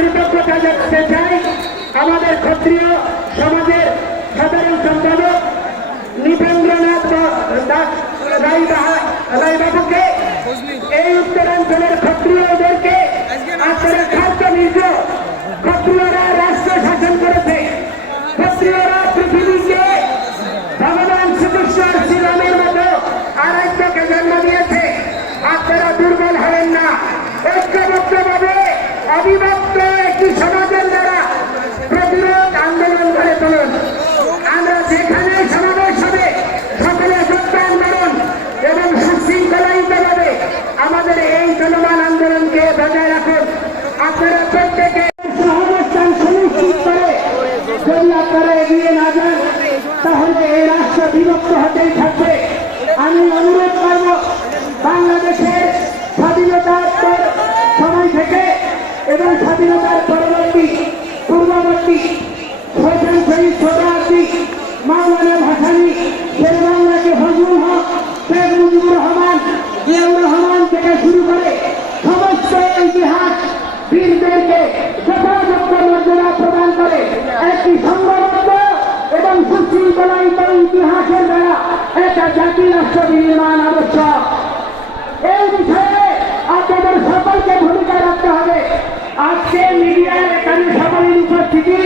কৃতজ্ঞতা জানাতে চাই আমাদের ক্ষত্রিয় সমাজের সাধারণ সম্পাদক নৃপেন্দ্রনাথ দাস রায়বাবুকে, এই উত্তরাঞ্চলের ক্ষত্রিয়দেরকে আপনারা খাদ্য নিজ ক্ষত্রিয়রা রাষ্ট্র শাসন করেছে, ক্ষত্রিয়রা পৃথিবীকে ভগবান শ্রীকৃষ্ণ শ্রীরামের মতো আরাধ্যকে জন্ম দিয়েছে। আপনারা দুর্বল হবেন না, ঐক্যবদ্ধভাবে অবিভক্ত একটি সমাজের দ্বারা প্রতিরোধ আন্দোলন করে তুলুন। আমরা যেখানে সমাবেশ হবে সকলে যোগদান করুন এবং সুশৃঙ্খলায়িতভাবে আমাদের এই চলমান আন্দোলনকে বজায় রাখুন। আপনারা প্রত্যেকে সহাবস্থান সুনিশ্চিত করে যদি আপনারা এগিয়ে না যান তাহলে এই রাষ্ট্র বিভক্ত হতেই থাকবে। আমি অনুরোধ করব বাংলাদেশের স্বাধীনতার সময় থেকে এবং স্বাধীনতার পূর্ববর্তী হোসেন শহীদ সোহরাওয়ার্দী, মাওলানা ভাসানী, শের বাংলাকে ফজলুল হক, শেখ মুজিবুর রহমান, জিয়াউর রহমান থেকে শুরু করে সমস্ত ইতিহাস বীরদেরকে যথাযোগ্য মর্যাদা প্রদান করে একটি সংঘবদ্ধ এবং সুশৃঙ্খলায়িত ইতিহাসের দ্বারা একটা জাতি রাষ্ট্র নির্মাণ আবশ্যক। এই বিষয়ে আপনাদের সকলকে ভূমিকা রাখতে হবে। আজকে মিডিয়ার এখানে সকলের উপস্থিতি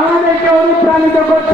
আমাদেরকে অনুপ্রাণিত করছে।